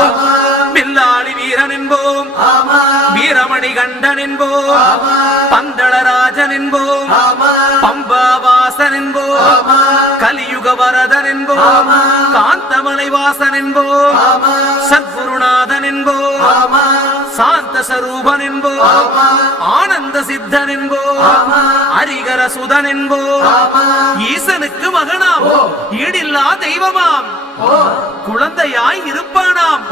என்போம், வில்லாளி வீரன் என்போம், வீரமணி கண்டன் என்போம், பந்தளராஜன் என்போம், பம்பாவாசன் என்போம், கலியுக வரதன் என்போம், காந்தமலை வாசன் என்போம், சத்குருநாதன் என்போம், சாந்த சரூபன் என்போம், ஆனந்த சித்தன் என்போம், ஹரிகர சுதன் என்போம், ஈசனுக்கு மகனாம், ஈடில்லா தெய்வமாம், குழந்தையாய் இருப்பானாம்.